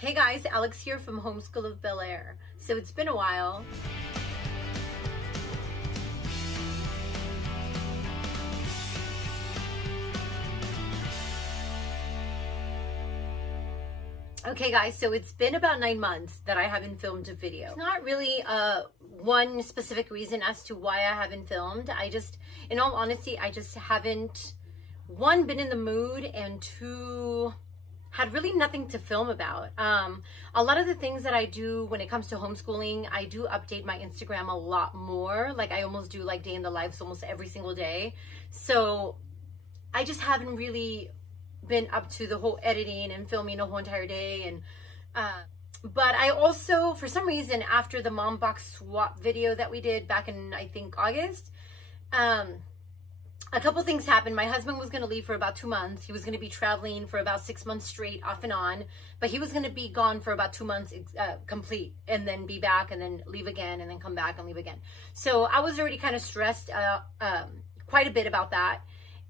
Hey guys, Alex here from Homeschool of Bel Air. So it's been a while. Okay guys, so it's been about 9 months that I haven't filmed a video. It's not really one specific reason as to why I haven't filmed. In all honesty, I just haven't, one, been in the mood, and two, had really nothing to film about. A lot of the things that I do when it comes to homeschooling, I do update my Instagram a lot more. Like I almost do like day in the lives almost every single day. So I just haven't really been up to the whole editing and filming a whole entire day. And but I also, for some reason, after the mom box swap video that we did back in, I think, August, a couple things happened. My husband was going to leave for about 2 months. He was going to be traveling for about 6 months straight, off and on, but he was going to be gone for about 2 months complete, and then be back, and then leave again, and then come back and leave again. So I was already kind of stressed quite a bit about that.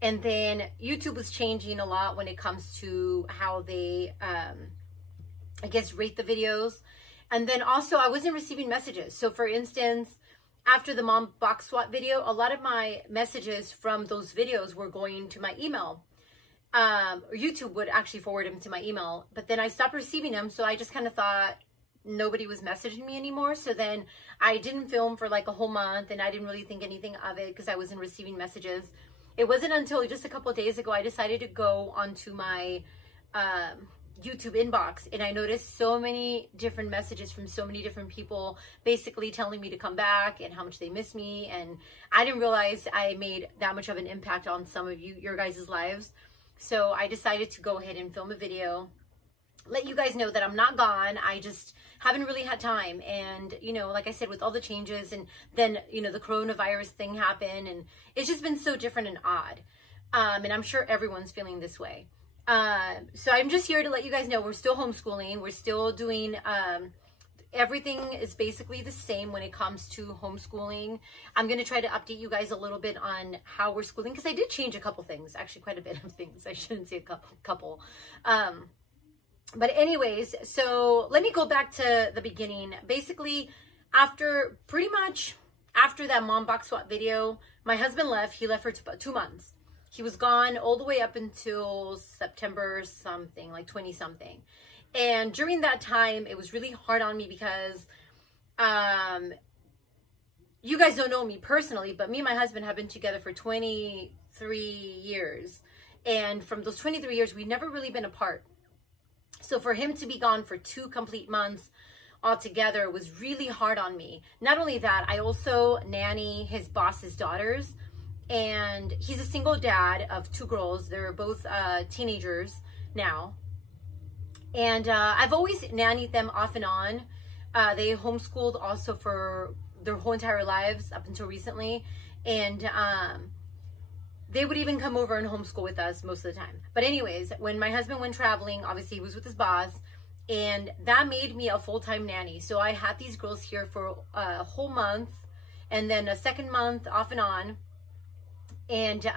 And then YouTube was changing a lot when it comes to how they, I guess, rate the videos. And then also I wasn't receiving messages. So for instance, after the mom box swap video, a lot of my messages from those videos were going to my email. Or YouTube would actually forward them to my email, but then I stopped receiving them. So I just kind of thought nobody was messaging me anymore. So then I didn't film for like a whole month, and I didn't really think anything of it because I wasn't receiving messages. It wasn't until just a couple of days ago I decided to go onto my YouTube inbox, and I noticed so many different messages from so many different people basically telling me to come back and how much they miss me. And I didn't realize I made that much of an impact on some of your guys' lives. So I decided to go ahead and film a video, let you guys know that I'm not gone. I just haven't really had time. And, you know, like I said, with all the changes, and then, you know, the coronavirus thing happened, and it's just been so different and odd. And I'm sure everyone's feeling this way. So I'm just here to let you guys know we're still homeschooling. We're still doing, everything is basically the same when it comes to homeschooling. I'm going to try to update you guys a little bit on how we're schooling, because I did change a couple things, actually quite a bit of things. I shouldn't say a couple. But anyways, so let me go back to the beginning. Basically, pretty much after that mom box swap video, my husband left. He left for 2 months. He was gone all the way up until September something, like 20 something. And during that time, it was really hard on me because you guys don't know me personally, but me and my husband have been together for 23 years. And from those 23 years, we've never really been apart. So for him to be gone for 2 complete months altogether was really hard on me. Not only that, I also nanny his boss's daughters, and he's a single dad of 2 girls. They're both teenagers now. And I've always nannied them off and on. They homeschooled also for their whole entire lives up until recently. And they would even come over and homeschool with us most of the time. But anyways, when my husband went traveling, obviously he was with his boss, and that made me a full-time nanny. So I had these girls here for a whole month, and then a second month off and on. And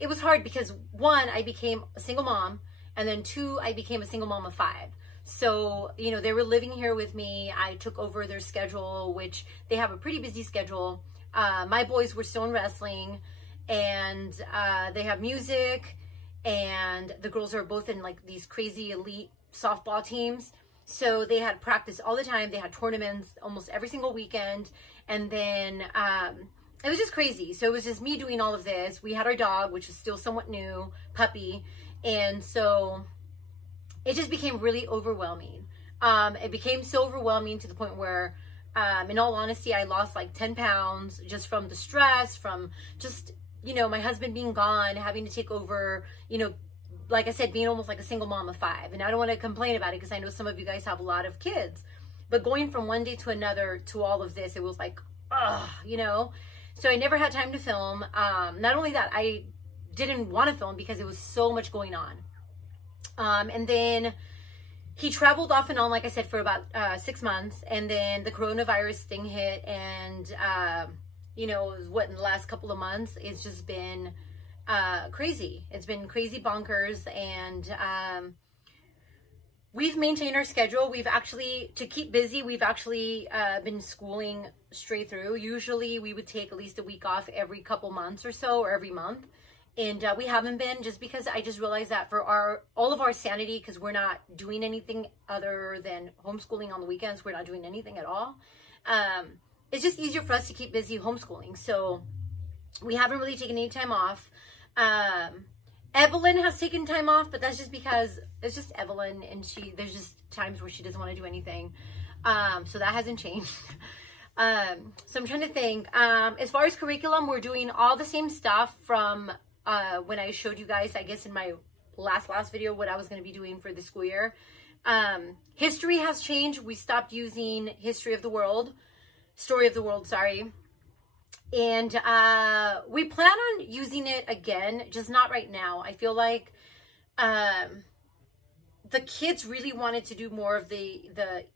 it was hard because 1, I became a single mom, and then 2, I became a single mom of 5. So, you know, they were living here with me. I took over their schedule, which they have a pretty busy schedule. My boys were still in wrestling, and they have music, and the girls are both in like these crazy elite softball teams. So they had practice all the time. They had tournaments almost every single weekend. And then it was just crazy. So it was just me doing all of this. We had our dog, which is still somewhat new, puppy. And so it just became really overwhelming. It became so overwhelming to the point where, in all honesty, I lost like 10 pounds just from the stress, from just, you know, my husband being gone, having to take over, you know, like I said, being almost like a single mom of 5. And I don't want to complain about it because I know some of you guys have a lot of kids. But going from one day to another to all of this, it was like, ugh, you know. So I never had time to film. Not only that, I didn't want to film because it was so much going on. And then he traveled off and on, like I said, for about 6 months. And then the coronavirus thing hit, and you know, what, in the last couple of months, it's just been crazy. It's been crazy bonkers. And we've maintained our schedule. We've actually, to keep busy, we've actually been schooling straight through. Usually we would take at least a week off every couple months or so, or every month. And we haven't been, just because I just realized that for all of our sanity, because we're not doing anything other than homeschooling on the weekends. We're not doing anything at all. It's just easier for us to keep busy homeschooling. So we haven't really taken any time off. Evelyn has taken time off, but that's just because it's just Evelyn, and there's just times where she doesn't want to do anything. So that hasn't changed. So I'm trying to think. As far as curriculum, we're doing all the same stuff from when I showed you guys, I guess in my last video, what I was going to be doing for the school year. History has changed. We stopped using story of the world, sorry. And we plan on using it again, just not right now. I feel like the kids really wanted to do more of the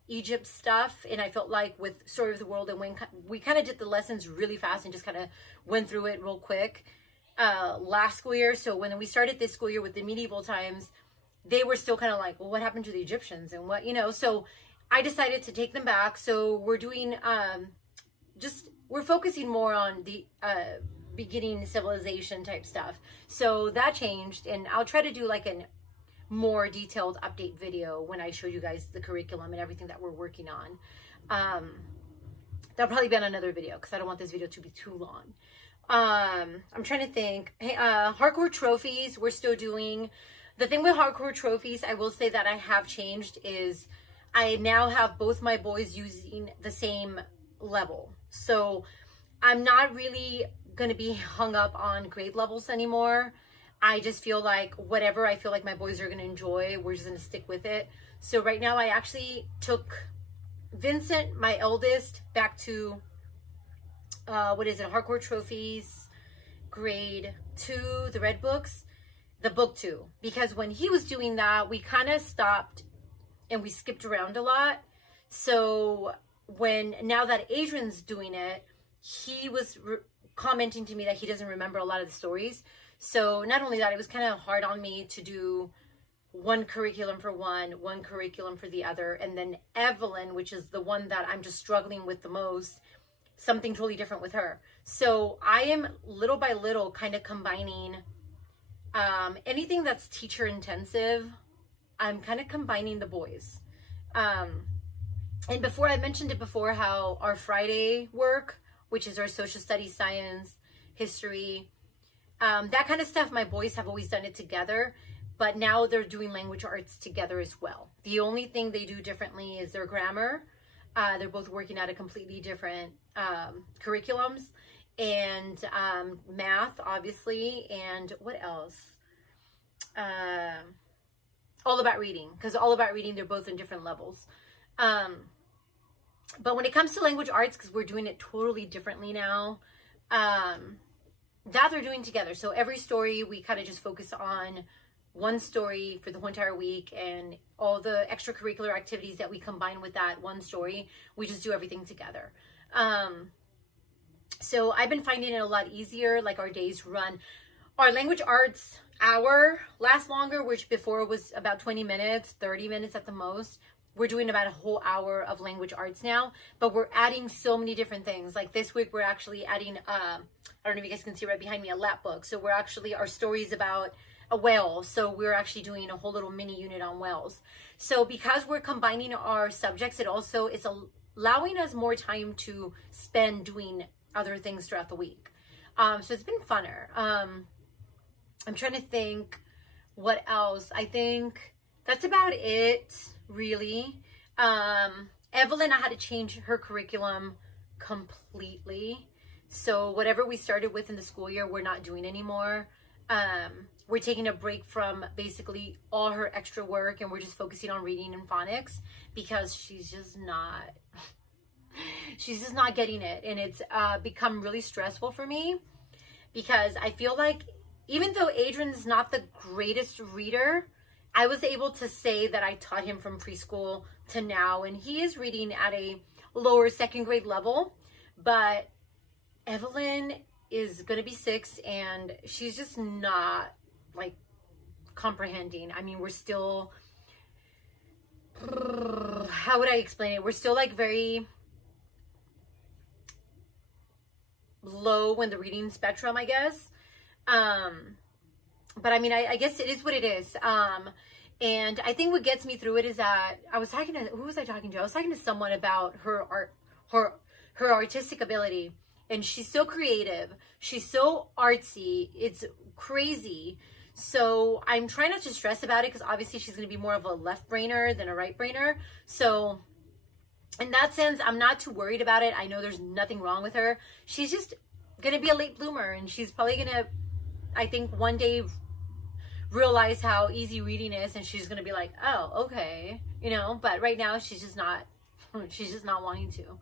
Egypt stuff, and I felt like with Story of the World, and when we kind of did the lessons really fast and just kind of went through it real quick last school year. So when we started this school year with the medieval times, they were still kind of like, well, what happened to the Egyptians and what, so I decided to take them back. So we're doing we're focusing more on the beginning civilization type stuff. So that changed, and I'll try to do like a more detailed update video when I show you guys the curriculum and everything that we're working on. That'll probably be on another video because I don't want this video to be too long. I'm trying to think. Hey, hardcore trophies, we're still doing. The thing with hardcore trophies, I will say that I have changed is I now have both my boys using the same level. So I'm not really going to be hung up on grade levels anymore. I just feel like whatever I feel like my boys are going to enjoy, we're just going to stick with it. So right now I actually took Vincent, my eldest, back to, Hardcore Trophies, grade 2, the red books, the book 2. Because when he was doing that, we kind of stopped and we skipped around a lot. So now that Adrian's doing it, he was commenting to me that he doesn't remember a lot of the stories. So not only that, it was kind of hard on me to do one curriculum for one curriculum for the other. And then Evelyn, which is the one that I'm just struggling with the most, something totally different with her. So I am little by little kind of combining anything that's teacher intensive. I'm kind of combining the boys. And before, I mentioned it before, how our Friday work, which is our social studies, science, history, that kind of stuff, my boys have always done it together, but now they're doing language arts together as well. The only thing they do differently is their grammar. They're both working out a completely different curriculums, and math, obviously, and what else? All About Reading, because All About Reading, they're both in different levels. But when it comes to language arts, because we're doing it totally differently now, that they're doing together. So every story, we kind of just focus on one story for the whole entire week, and all the extracurricular activities that we combine with that one story, we just do everything together. So I've been finding it a lot easier. Like our days run, our language arts hour lasts longer, which before was about 20 minutes, 30 minutes at the most. We're doing about a whole hour of language arts now, but we're adding so many different things. Like this week, we're actually adding, I don't know if you guys can see right behind me, a lap book. So we're actually, our story's about a whale. So we're actually doing a whole little mini unit on whales. So because we're combining our subjects, it also is allowing us more time to spend doing other things throughout the week. So it's been funner. I'm trying to think what else. I think that's about it. Really. Evelyn, I had to change her curriculum completely. So whatever we started with in the school year, we're not doing anymore. We're taking a break from basically all her extra work, and we're just focusing on reading and phonics because she's just not getting it. And it's become really stressful for me because I feel like even though Adrian's not the greatest reader, I was able to say that I taught him from preschool to now, and he is reading at a lower second grade level. But Evelyn is going to be 6, and she's just not like comprehending. I mean, we're still how would I explain it? We're still like very low in the reading spectrum, I guess. But I mean, I guess it is what it is. And I think what gets me through it is that I was talking to, who was I talking to? I was talking to someone about her art, her artistic ability, and she's so creative. She's so artsy. It's crazy. So I'm trying not to stress about it because obviously she's going to be more of a left brainer than a right brainer. So in that sense, I'm not too worried about it. I know there's nothing wrong with her. She's just going to be a late bloomer, and she's probably going to, I think, one day realize how easy reading is, and she's going to be like, oh, okay, you know, but right now she's just not wanting to.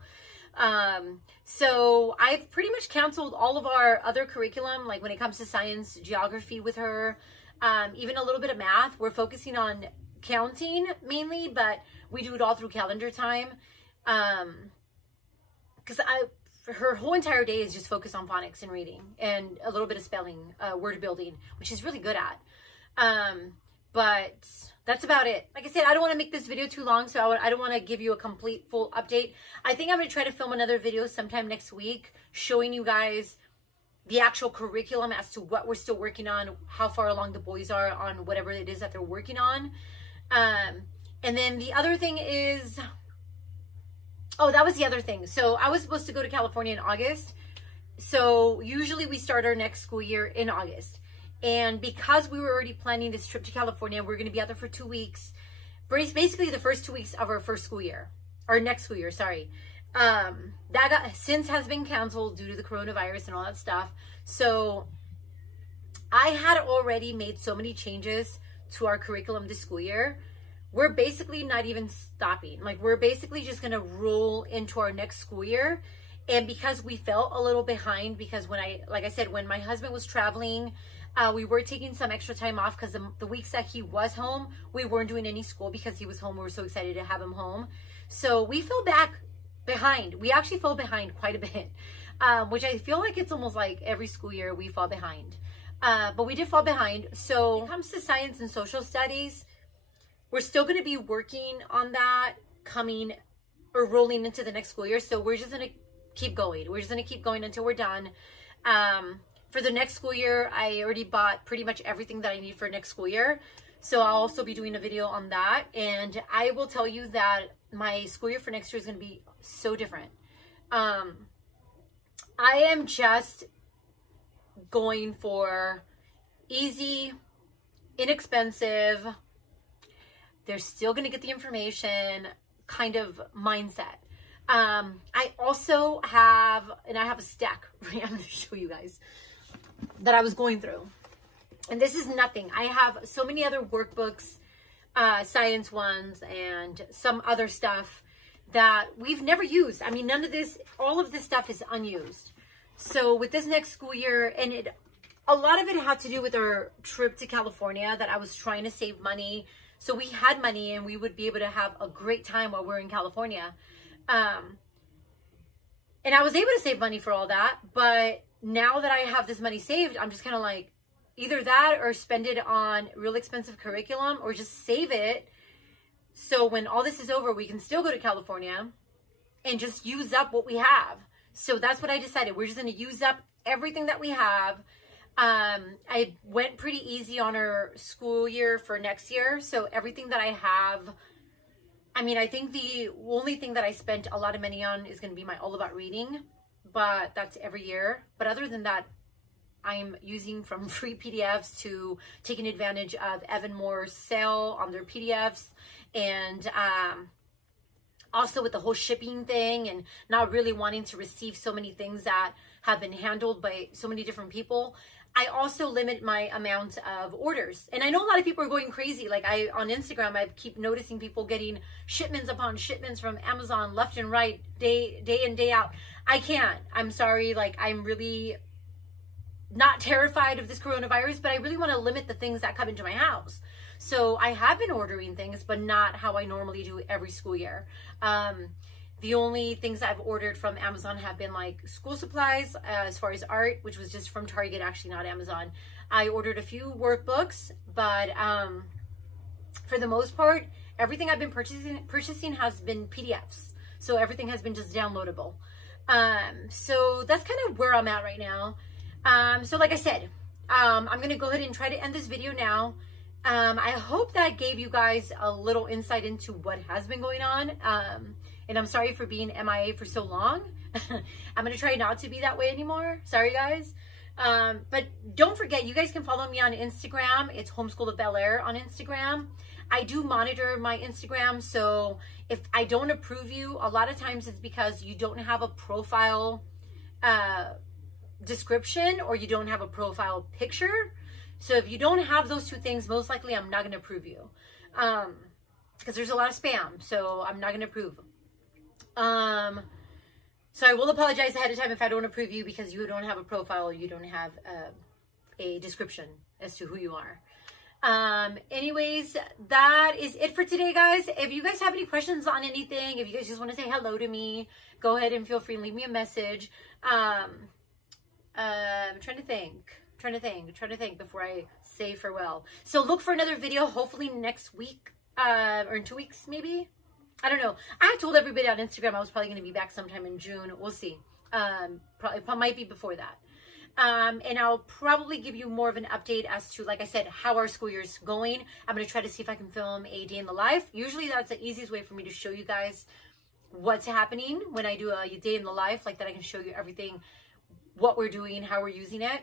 So I've pretty much canceled all of our other curriculum, like when it comes to science, geography with her, even a little bit of math. We're focusing on counting mainly, but we do it all through calendar time. Because her whole entire day is just focused on phonics and reading and a little bit of spelling, word building, which she's really good at. But that's about it. Like I said, I don't want to make this video too long, so I don't want to give you a complete full update. I think I'm going to try to film another video sometime next week showing you guys the actual curriculum as to what we're still working on, how far along the boys are on whatever it is that they're working on. And then the other thing is, oh, that was the other thing. So I was supposed to go to California in August. So usually we start our next school year in August. And because we were already planning this trip to California, we're going to be out there for 2 weeks. Basically the first 2 weeks of our first school year. Or next school year, sorry. That since has been canceled due to the coronavirus and all that stuff. So I had already made so many changes to our curriculum this school year. We're basically not even stopping. Like, we're basically just going to roll into our next school year. And because we felt a little behind, because like I said, when my husband was traveling, we were taking some extra time off because the weeks that he was home, we weren't doing any school because he was home. We were so excited to have him home. So we fell behind. We actually fell behind quite a bit, which I feel like it's almost like every school year we fall behind. But we did fall behind. So when it comes to science and social studies, we're still going to be working on that rolling into the next school year. So we're just going to keep going. We're just going to keep going until we're done. For the next school year, I already bought pretty much everything that I need for next school year. So I'll also be doing a video on that. And I will tell you that my school year for next year is going to be so different. I am just going for easy, inexpensive, they're still going to get the information kind of mindset. I also have, and I have a stack, right? I'm going to show you guys that I was going through. And this is nothing. I have so many other workbooks, science ones, and some other stuff that we've never used. I mean, all of this stuff is unused. So with this next school year, and a lot of it had to do with our trip to California, that I was trying to save money. So we had money and we would be able to have a great time while we're in California. And I was able to save money for all that. But now that I have this money saved, I'm just kind of like, either that or spend it on real expensive curriculum, or just save it. So when all this is over, we can still go to California and just use up what we have. So that's what I decided. We're just going to use up everything that we have. I went pretty easy on our school year for next year. So everything that I have, I mean, I think the only thing that I spent a lot of money on is going to be my All About Reading, but that's every year. But other than that, I'm using from free PDFs to taking advantage of Evan Moore's sale on their PDFs, and also with the whole shipping thing and not really wanting to receive so many things that have been handled by so many different people. I also limit my amount of orders. And I know a lot of people are going crazy. Like on Instagram, I keep noticing people getting shipments upon shipments from Amazon left and right, day in, day out. I can't. I'm sorry. Like, I'm really not terrified of this coronavirus, but I really want to limit the things that come into my house. So I have been ordering things, but not how I normally do every school year. The only things I've ordered from Amazon have been like school supplies, as far as art, which was just from Target, actually not Amazon. I ordered a few workbooks, but for the most part, Everything I've been purchasing has been PDFs. So everything has been just downloadable. So that's kind of where I'm at right now. So like I said, I'm going to go ahead and try to end this video now. I hope that gave you guys a little insight into what has been going on. And I'm sorry for being MIA for so long. I'm going to try not to be that way anymore. Sorry, guys. But don't forget, you guys can follow me on Instagram. It's Homeschool of Bel Air on Instagram. I do monitor my Instagram. So if I don't approve you, a lot of times it's because you don't have a profile description or you don't have a profile picture. So if you don't have those two things, most likely I'm not going to approve you. Because there's a lot of spam. So I'm not going to approve. So I will apologize ahead of time if I don't approve you because you don't have a profile or you don't have a description as to who you are. Anyways, that is it for today, guys. If you guys have any questions on anything, if you guys just want to say hello to me, go ahead and feel free and leave me a message. I'm trying to think before I say farewell. So look for another video, hopefully next week, or in 2 weeks, maybe. I don't know. I told everybody on Instagram I was probably going to be back sometime in June. We'll see. Probably might be before that. And I'll probably give you more of an update as to, like I said, how our school year is going. I'm going to try to see if I can film a day in the life. Usually that's the easiest way for me to show you guys what's happening when I do a day in the life, like that. I can show you everything, what we're doing, how we're using it.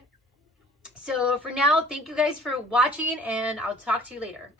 So for now, thank you guys for watching, and I'll talk to you later.